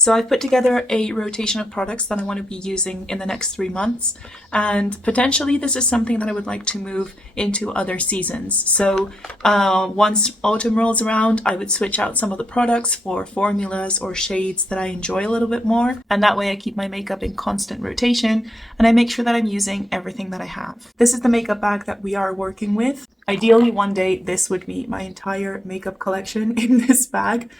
So I've put together a rotation of products that I want to be using in the next 3 months, and potentially this is something that I would like to move into other seasons. So once autumn rolls around, I would switch out some of the products for formulas or shades that I enjoy a little bit more, and that way I keep my makeup in constant rotation and I make sure that I'm using everything that I have. This is the makeup bag that we are working with. Ideally one day this would be my entire makeup collection in this bag,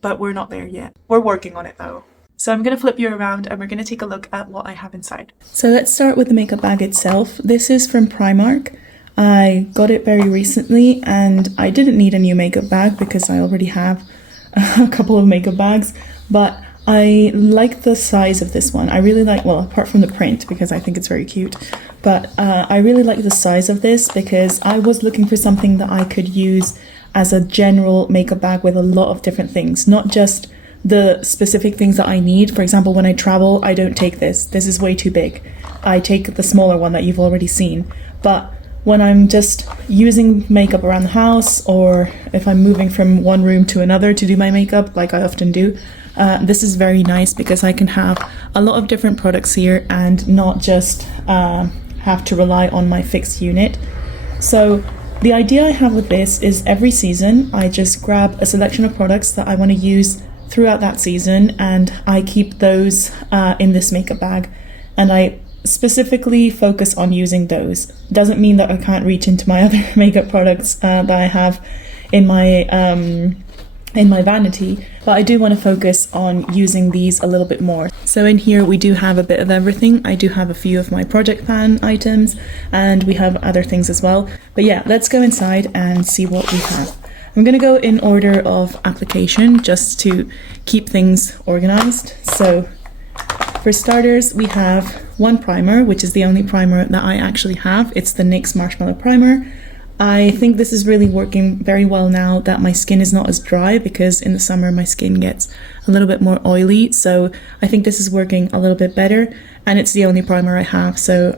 but we're not there yet. We're working on it though. So I'm going to flip you around and we're going to take a look at what I have inside. So let's start with the makeup bag itself. This is from Primark. I got it very recently and I didn't need a new makeup bag because I already have a couple of makeup bags, but I like the size of this one. I really like, well, apart from the print because I think it's very cute, but I really like the size of this because I was looking for something that I could use as a general makeup bag with a lot of different things, not just the specific things that I need. For example, when I travel, I don't take this. This is way too big. I take the smaller one that you've already seen. But when I'm just using makeup around the house, or if I'm moving from one room to another to do my makeup, like I often do, this is very nice because I can have a lot of different products here and not just have to rely on my fixed unit. So the idea I have with this is every season I just grab a selection of products that I want to use throughout that season and I keep those in this makeup bag, and I specifically focus on using those. Doesn't mean that I can't reach into my other makeup products that I have in my vanity, but I do want to focus on using these a little bit more. So in here we do have a bit of everything. I do have a few of my project pan items and we have other things as well. But yeah, let's go inside and see what we have. I'm going to go in order of application just to keep things organized. So for starters, we have one primer, which is the only primer that I actually have. It's the NYX Marshmallow Primer. I think this is really working very well now that my skin is not as dry, because in the summer my skin gets a little bit more oily. So I think this is working a little bit better, and it's the only primer I have. So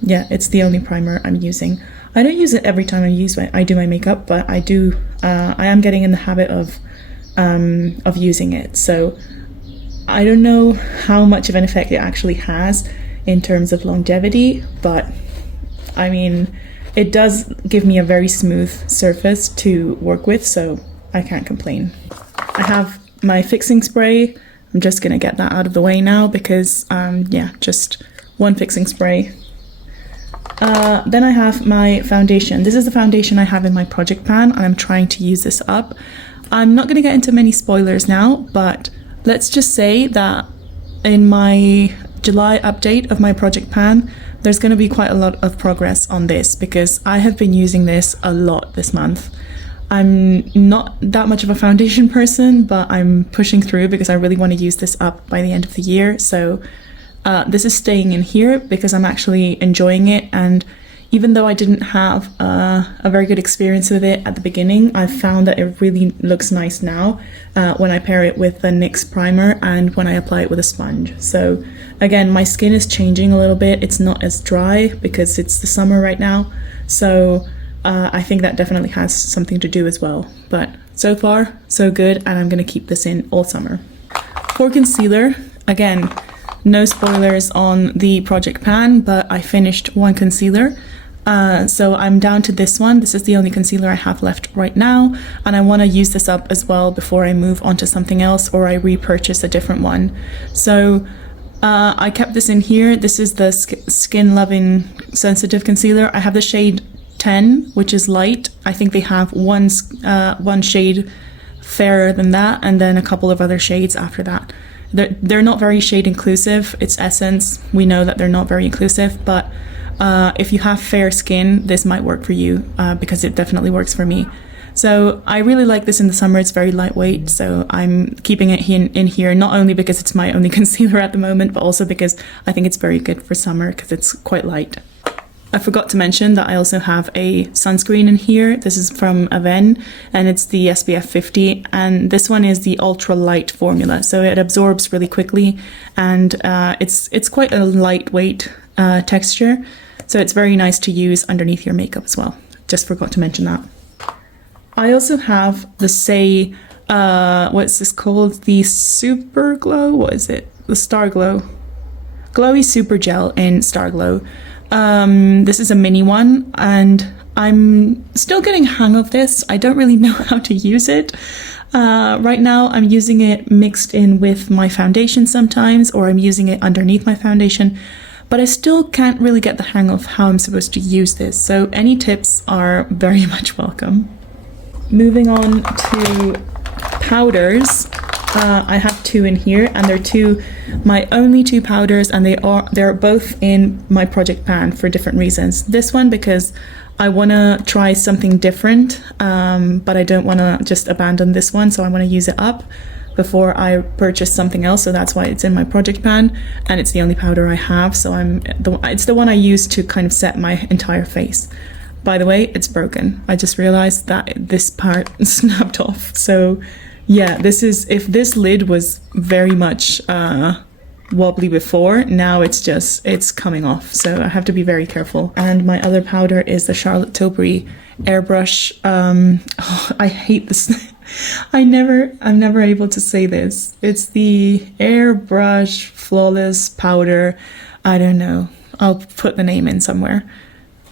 yeah, it's the only primer I'm using. I don't use it every time I do my makeup, but I do. I am getting in the habit of using it. So I don't know how much of an effect it actually has in terms of longevity, but I mean, it does give me a very smooth surface to work with, so I can't complain. I have my fixing spray. I'm just gonna get that out of the way now because, yeah, just one fixing spray. Then I have my foundation. This is the foundation I have in my project pan, and I'm trying to use this up. I'm not gonna get into many spoilers now, but let's just say that in my July update of my project pan, there's going to be quite a lot of progress on this because I have been using this a lot this month. I'm not that much of a foundation person, but I'm pushing through because I really want to use this up by the end of the year. So this is staying in here because I'm actually enjoying it, and even though I didn't have a very good experience with it at the beginning, I've found that it really looks nice now when I pair it with the NYX primer and when I apply it with a sponge. So again, my skin is changing a little bit. It's not as dry because it's the summer right now. So I think that definitely has something to do as well. But so far, so good, and I'm going to keep this in all summer. For concealer, again, no spoilers on the project pan, but I finished one concealer. So I'm down to this one. This is the only concealer I have left right now, and I want to use this up as well before I move on to something else or I repurchase a different one. So I kept this in here. This is the Skin Loving Sensitive Concealer. I have the shade 10, which is light. I think they have one shade fairer than that, and then a couple of other shades after that. They're not very shade inclusive. It's Essence. We know that they're not very inclusive, but if you have fair skin, this might work for you because it definitely works for me. So I really like this in the summer. It's very lightweight, so I'm keeping it in here, not only because it's my only concealer at the moment, but also because I think it's very good for summer because it's quite light. I forgot to mention that I also have a sunscreen in here. This is from Aven, and it's the SPF 50, and this one is the ultra light formula, so it absorbs really quickly, and it's quite a lightweight texture, so it's very nice to use underneath your makeup as well. Just forgot to mention that. I also have the Say what's this called? The Super Glow? What is it? The Star Glow. Glowy Super Gel in Star Glow. This is a mini one, and I'm still getting hang of this. I don't really know how to use it. Right now I'm using it mixed in with my foundation sometimes, or I'm using it underneath my foundation, but I still can't really get the hang of how I'm supposed to use this. So any tips are very much welcome. Moving on to powders. I have two in here, and they're my only two powders, and they're both in my project pan for different reasons. This one because I want to try something different, but I don't want to just abandon this one, so I want to use it up before I purchase something else. So that's why it's in my project pan, and it's the only powder I have. So it's the one I use to kind of set my entire face. By the way, it's broken. I just realized that this part snapped off. So yeah, if this lid was very much wobbly before, now it's coming off, so I have to be very careful. And my other powder is the Charlotte Tilbury airbrush. I hate this. I'm never able to say this. It's the airbrush flawless powder. I don't know, I'll put the name in somewhere.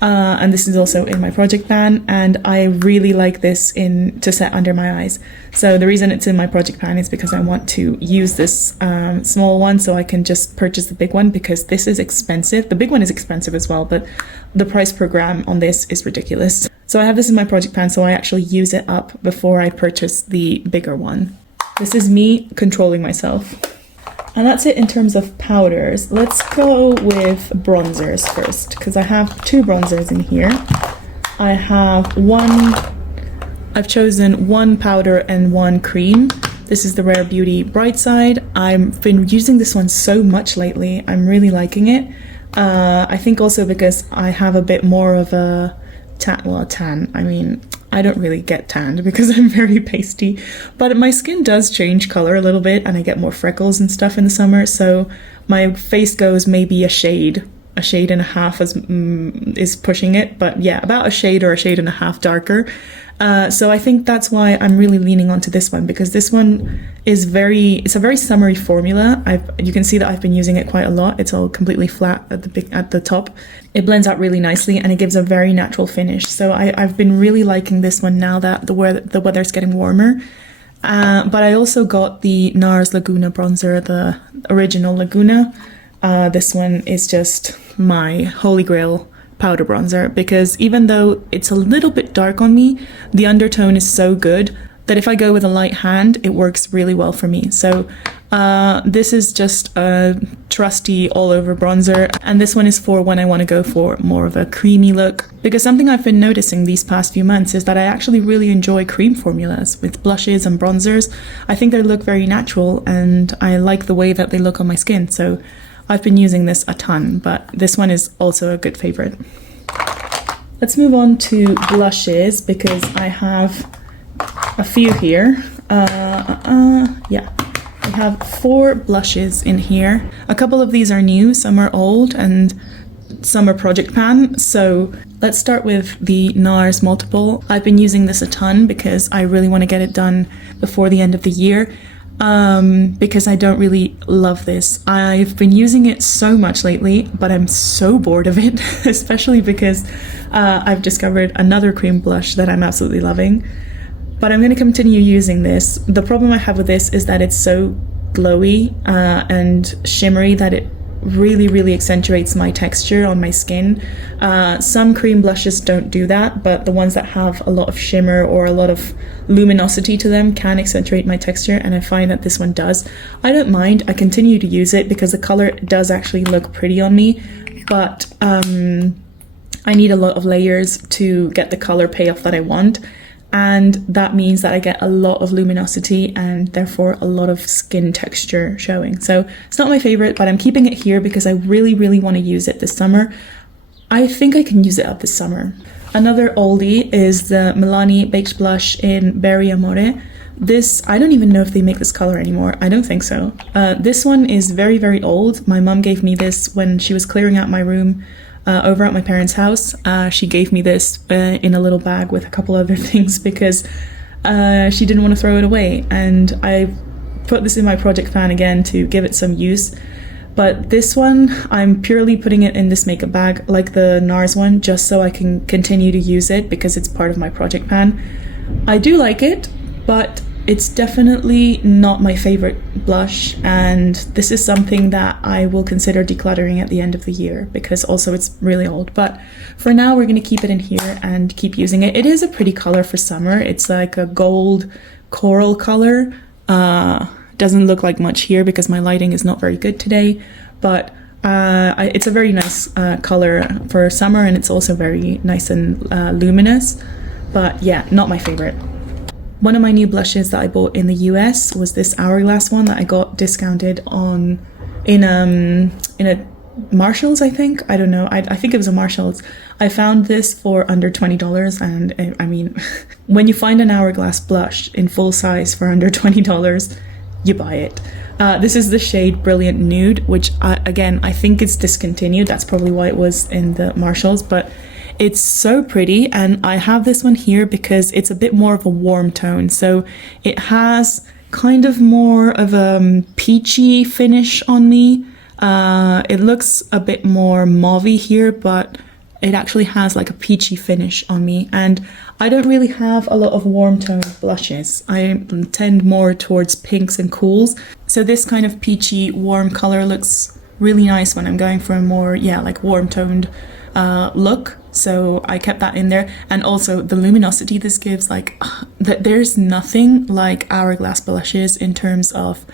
And this is also in my project pan, and I really like this to set under my eyes. So the reason it's in my project pan is because I want to use this small one so I can just purchase the big one, because this is expensive. The big one is expensive as well, but the price per gram on this is ridiculous. So I have this in my project pan, so I actually use it up before I purchase the bigger one. This is me controlling myself. And that's it in terms of powders. Let's go with bronzers first, because I have two bronzers in here. I've chosen one powder and one cream. This is the Rare Beauty Bright Side. I've been using this one so much lately. I'm really liking it. I think also because I have a bit more of a tan. I mean, I don't really get tanned because I'm very pasty, but my skin does change color a little bit, and I get more freckles and stuff in the summer, so my face goes maybe a shade and a half is pushing it, but yeah, about a shade or a shade and a half darker. So I think that's why I'm really leaning onto this one, because this one is it's a very summery formula. You can see that I've been using it quite a lot. It's all completely flat at the top. It blends out really nicely, and it gives a very natural finish. So I've been really liking this one now that the weather's getting warmer. But I also got the NARS Laguna bronzer, the original Laguna. This one is just my holy grail powder bronzer, because even though it's a little bit dark on me, the undertone is so good that if I go with a light hand, it works really well for me. So this is just a trusty all-over bronzer, and this one is for when I want to go for more of a creamy look, because something I've been noticing these past few months is that I actually really enjoy cream formulas with blushes and bronzers. I think they look very natural, and I like the way that they look on my skin, so I've been using this a ton, but this one is also a good favorite. Let's move on to blushes, because I have a few here. Yeah, I have 4 blushes in here. A couple of these are new, some are old, and some are project pan. So let's start with the NARS Multiple. I've been using this a ton because I really want to get it done before the end of the year. Because I don't really love this. I've been using it so much lately, but I'm so bored of it, especially because I've discovered another cream blush that I'm absolutely loving. But I'm going to continue using this. The problem I have with this is that it's so glowy and shimmery that it really accentuates my texture on my skin. Some cream blushes don't do that, but the ones that have a lot of shimmer or a lot of luminosity to them can accentuate my texture, and I find that this one does. I don't mind. I continue to use it because the color does actually look pretty on me, but I need a lot of layers to get the color payoff that I want. And that means that I get a lot of luminosity and therefore a lot of skin texture showing. So it's not my favorite, but I'm keeping it here because I really want to use it this summer. I think I can use it up this summer. Another oldie is the Milani Baked Blush in Berry Amore. This, I don't even know if they make this color anymore. I don't think so. This one is very old. My mum gave me this when she was clearing out my room over at my parents' house. She gave me this in a little bag with a couple other things because she didn't want to throw it away, and I put this in my project pan again to give it some use. But this one, I'm purely putting it in this makeup bag, like the NARS one, just so I can continue to use it because it's part of my project pan. I do like it, but it's definitely not my favorite blush, and this is something that I will consider decluttering at the end of the year because also it's really old. But for now, we're going to keep it in here and keep using it. It is a pretty color for summer. It's like a gold coral color. Doesn't look like much here because my lighting is not very good today, but it's a very nice color for summer, and it's also very nice and luminous. But yeah, not my favorite. One of my new blushes that I bought in the US was this Hourglass one that I got discounted on in a Marshalls, I think. I don't know. I think it was a Marshalls. I found this for under $20, and I mean, when you find an Hourglass blush in full size for under $20, you buy it. This is the shade Brilliant Nude, which again, I think it's discontinued. That's probably why it was in the Marshalls, but it's so pretty. And I have this one here because it's a bit more of a warm tone. So it has kind of more of a peachy finish on me. It looks a bit more mauvey here, but it actually has like a peachy finish on me, and I don't really have a lot of warm tone blushes. I tend more towards pinks and cools, so this kind of peachy warm color looks really nice when I'm going for a more, yeah, like warm toned look. So I kept that in there, and also the luminosity this gives, like there's nothing like Hourglass blushes in terms of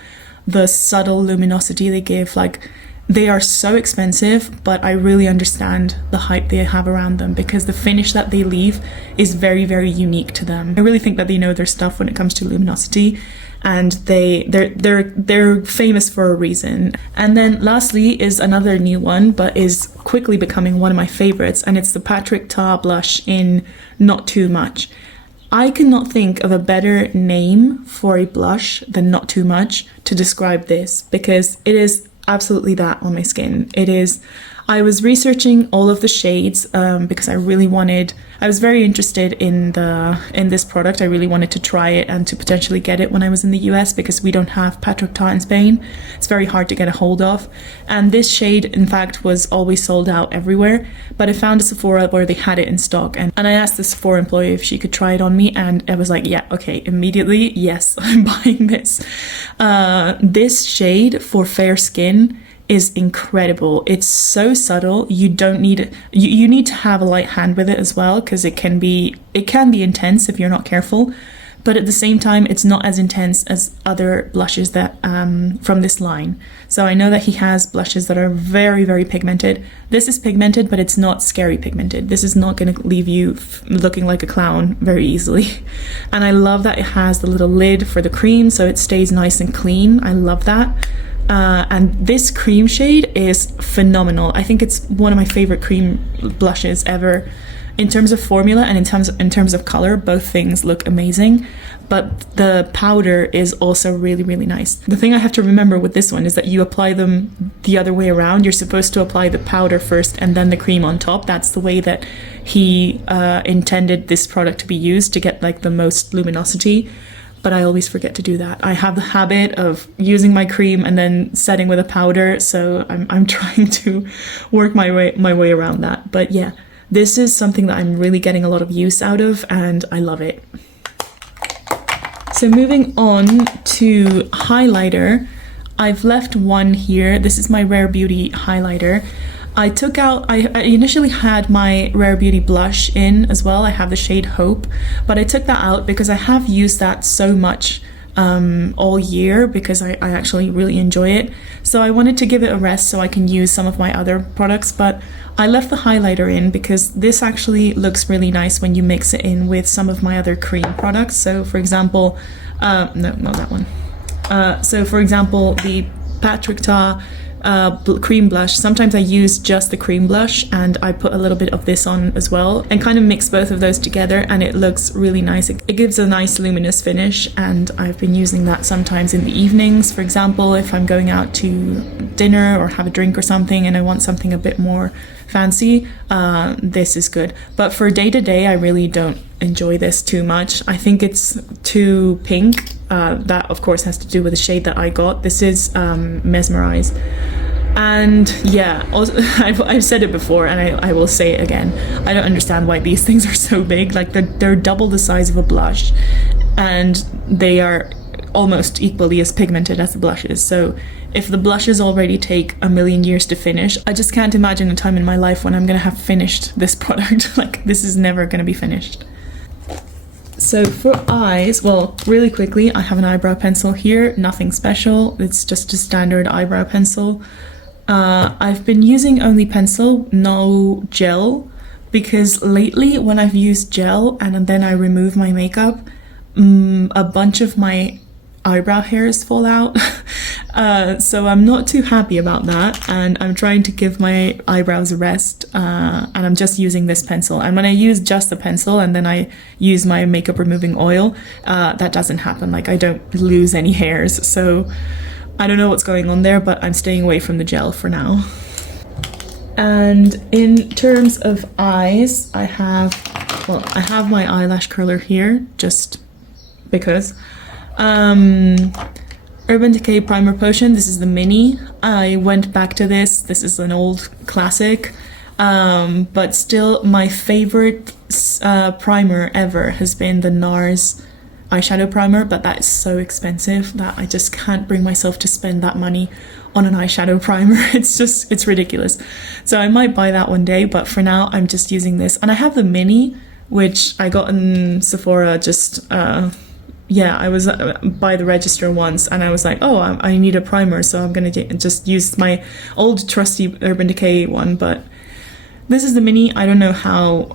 the subtle luminosity they give. Like, they are so expensive, but I really understand the hype they have around them because the finish that they leave is very, very unique to them. I really think that they know their stuff when it comes to luminosity, and they're famous for a reason. And then lastly is another new one, but is quickly becoming one of my favorites, and it's the Patrick Ta blush in Not Too Much. I cannot think of a better name for a blush than Not Too Much to describe this, because it is absolutely that on my skin. It is. I was researching all of the shades because I was very interested in this product. I really wanted to try it and to potentially get it when I was in the US because we don't have Patrick Ta in Spain. It's very hard to get a hold of. And this shade, in fact, was always sold out everywhere. But I found a Sephora where they had it in stock. And I asked the Sephora employee if she could try it on me. And I was like, yeah, okay, immediately, yes, I'm buying this. This shade for fair skin is incredible. It's so subtle. You don't need it. You need to have a light hand with it as well, because it can be intense if you're not careful. But at the same time, it's not as intense as other blushes that from this line. So I know that he has blushes that are very, very pigmented. This is pigmented, but it's not scary pigmented. This is not going to leave you looking like a clown very easily. And I love that it has the little lid for the cream, so it stays nice and clean. I love that. And this cream shade is phenomenal. I think it's one of my favorite cream blushes ever. In terms of formula and in terms of color, both things look amazing. But the powder is also really, really nice. The thing I have to remember with this one is that you apply them the other way around. You're supposed to apply the powder first and then the cream on top. That's the way that he intended this product to be used, to get like the most luminosity. But I always forget to do that. I have the habit of using my cream and then setting with a powder, so I'm trying to work my way around that. But yeah, this is something that I'm really getting a lot of use out of, and I love it. So moving on to highlighter, I've left one here. This is my Rare Beauty highlighter. I initially had my Rare Beauty blush in as well. I have the shade Hope, but I took that out because I have used that so much all year because I actually really enjoy it. So I wanted to give it a rest so I can use some of my other products, but I left the highlighter in because this actually looks really nice when you mix it in with some of my other cream products. So for example, no, not that one. So for example, the Patrick Ta cream blush. Sometimes I use just the cream blush and I put a little bit of this on as well and kind of mix both of those together, and it looks really nice. It gives a nice luminous finish, and I've been using that sometimes in the evenings. For example, if I'm going out to dinner or have a drink or something and I want something a bit more fancy, this is good. But for day to day, I really don't enjoy this too much. I think it's too pink. That of course has to do with the shade that I got. This is Mesmerize. And yeah, also, I've said it before and I will say it again. I don't understand why these things are so big. Like they're double the size of a blush and they are almost equally as pigmented as the blushes. So if the blushes already take a million years to finish, I just can't imagine a time in my life when I'm gonna have finished this product. Like this is never gonna be finished. So for eyes, well, really quickly, I have an eyebrow pencil here, nothing special. It's just a standard eyebrow pencil. I've been using only pencil, no gel, because lately when I've used gel and then I remove my makeup, a bunch of my eyebrow hairs fall out. So I'm not too happy about that, and I'm trying to give my eyebrows a rest, and I'm just using this pencil. And when I use just the pencil and then I use my makeup removing oil, that doesn't happen. Like I don't lose any hairs. So I don't know what's going on there, but I'm staying away from the gel for now. And in terms of eyes, I have my eyelash curler here, just because. Urban Decay Primer Potion, this is the mini. I went back to this. This is an old classic, but still my favorite primer ever has been the NARS eyeshadow primer, but that is so expensive that I just can't bring myself to spend that money on an eyeshadow primer. It's ridiculous. So I might buy that one day, but for now I'm just using this. And I have the mini, which I got in Sephora just yeah, I was by the register once and I was like, oh, I need a primer, so I'm gonna just use my old trusty Urban Decay one. But this is the mini. I don't know how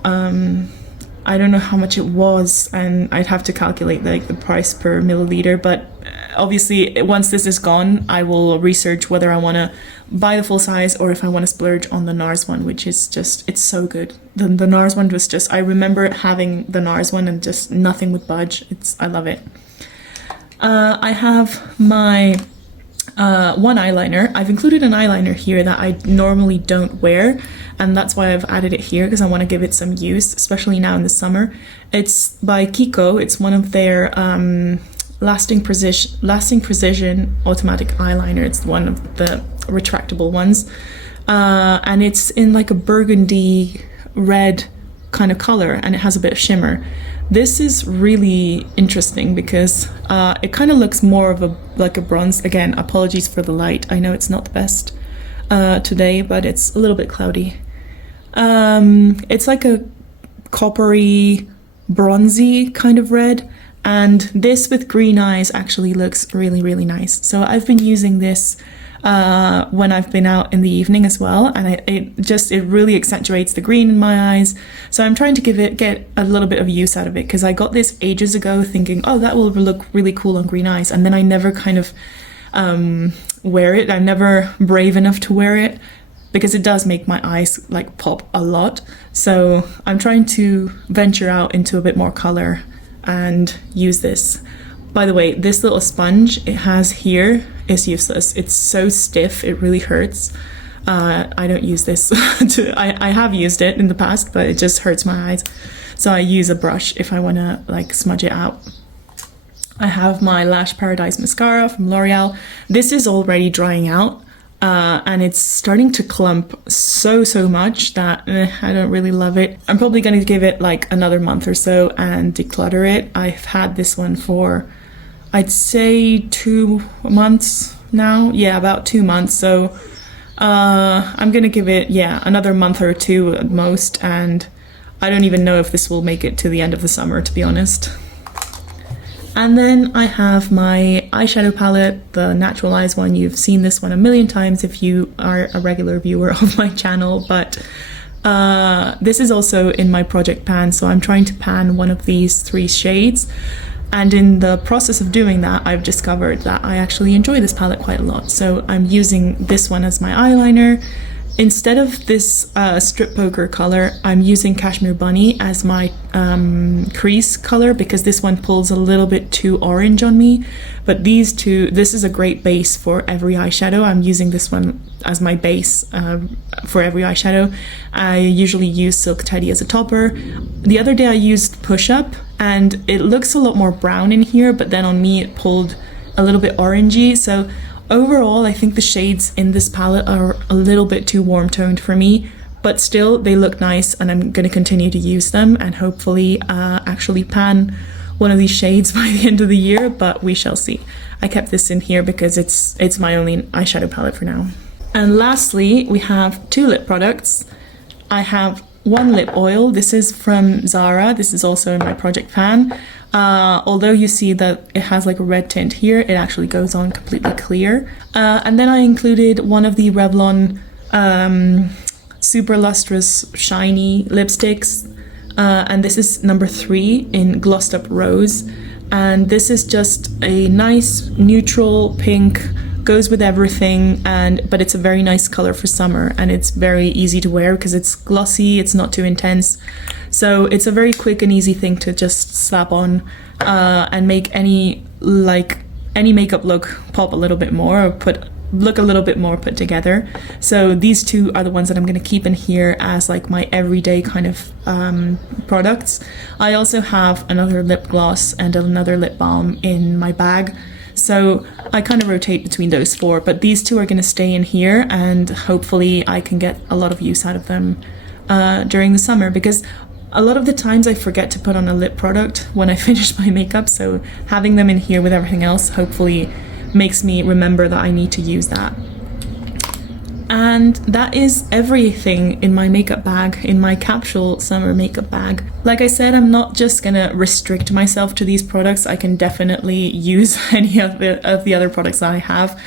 much it was, and I'd have to calculate like the price per milliliter, but obviously once this is gone I will research whether I want to buy the full size or if I want to splurge on the NARS one, which is just, it's so good. The NARS one was just, I remember having the NARS one and just nothing would budge. I love it. I have my one eyeliner. I've included an eyeliner here that I normally don't wear, and that's why I've added it here, because I want to give it some use, especially now in the summer. It's by Kiko. It's one of their lasting precision automatic eyeliner. It's one of the retractable ones, and it's in like a burgundy red kind of color, and it has a bit of shimmer. This is really interesting because it kind of looks more of like a bronze. Again, apologies for the light. I know it's not the best today, but it's a little bit cloudy. It's like a coppery, bronzy kind of red, and this with green eyes actually looks really, really nice. So I've been using this when I've been out in the evening as well, and it really accentuates the green in my eyes. So I'm trying to get a little bit of use out of it, because I got this ages ago thinking, oh, that will look really cool on green eyes, and then I never kind of wear it. I'm never brave enough to wear it, because it does make my eyes like pop a lot. So I'm trying to venture out into a bit more color and use this. By the way, this little sponge it has here is useless. It's so stiff, it really hurts. I don't use this. I have used it in the past, but it just hurts my eyes. So I use a brush if I want to like smudge it out. I have my Lash Paradise mascara from L'Oreal. This is already drying out, and it's starting to clump so much that I don't really love it. I'm probably going to give it like another month or so and declutter it. I've had this one for, I'd say 2 months now. Yeah, about 2 months. So I'm gonna give it, yeah, another month or two at most, and I don't even know if this will make it to the end of the summer, to be honest. And then I have my eyeshadow palette, the Natural Eyes one. You've seen this one a million times if you are a regular viewer of my channel, but this is also in my project pan, so I'm trying to pan one of these 3 shades. And in the process of doing that, I've discovered that I actually enjoy this palette quite a lot. So I'm using this one as my eyeliner, instead of this strip poker color, I'm using Cashmere Bunny as my crease color because this one pulls a little bit too orange on me. But these two, this is a great base for every eyeshadow. I'm using this one as my base for every eyeshadow. I usually use Silk Teddy as a topper. The other day I used Push Up and it looks a lot more brown in here, but then on me it pulled a little bit orangey. So overall, I think the shades in this palette are a little bit too warm toned for me, but still they look nice and I'm going to continue to use them and hopefully actually pan one of these shades by the end of the year, but we shall see. I kept this in here because it's my only eyeshadow palette for now. And lastly, we have two lip products. I have one lip oil. This is from Zara. This is also in my project pan. Although you see that it has like a red tint here, it actually goes on completely clear. And then I included one of the Revlon super lustrous shiny lipsticks. And this is number 3 in Glossed Up Rose. And this is just a nice neutral pink, goes with everything, but it's a very nice color for summer and it's very easy to wear because it's glossy, it's not too intense. So it's a very quick and easy thing to just slap on and make any makeup look pop a little bit more or look a little bit more put together. So these two are the ones that I'm going to keep in here as like my everyday kind of products. I also have another lip gloss and another lip balm in my bag. So I kind of rotate between those 4, but these two are going to stay in here and hopefully I can get a lot of use out of them during the summer, because a lot of the times I forget to put on a lip product when I finish my makeup, so having them in here with everything else hopefully makes me remember that I need to use that. And that is everything in my makeup bag, in my capsule summer makeup bag. Like I said, I'm not just gonna restrict myself to these products. I can definitely use any of the other products that I have.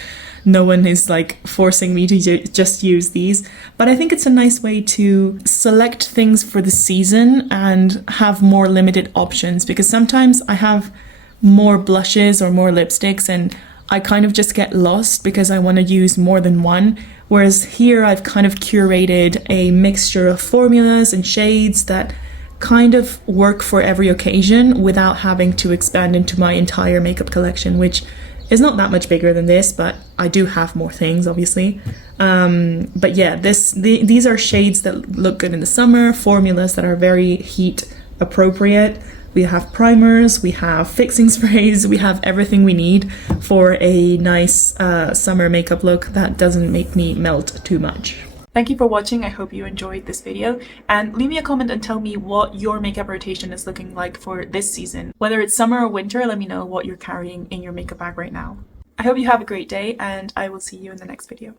No one is like forcing me to just use these, but I think it's a nice way to select things for the season and have more limited options, because sometimes I have more blushes or more lipsticks and I kind of just get lost because I want to use more than one. Whereas here I've kind of curated a mixture of formulas and shades that kind of work for every occasion without having to expand into my entire makeup collection, which is not that much bigger than this, but I do have more things, obviously. But yeah, these are shades that look good in the summer, formulas that are very heat appropriate. We have primers, we have fixing sprays, we have everything we need for a nice summer makeup look that doesn't make me melt too much. Thank you for watching. I hope you enjoyed this video, and leave me a comment and tell me what your makeup rotation is looking like for this season. Whether it's summer or winter, let me know what you're carrying in your makeup bag right now. I hope you have a great day and I will see you in the next video.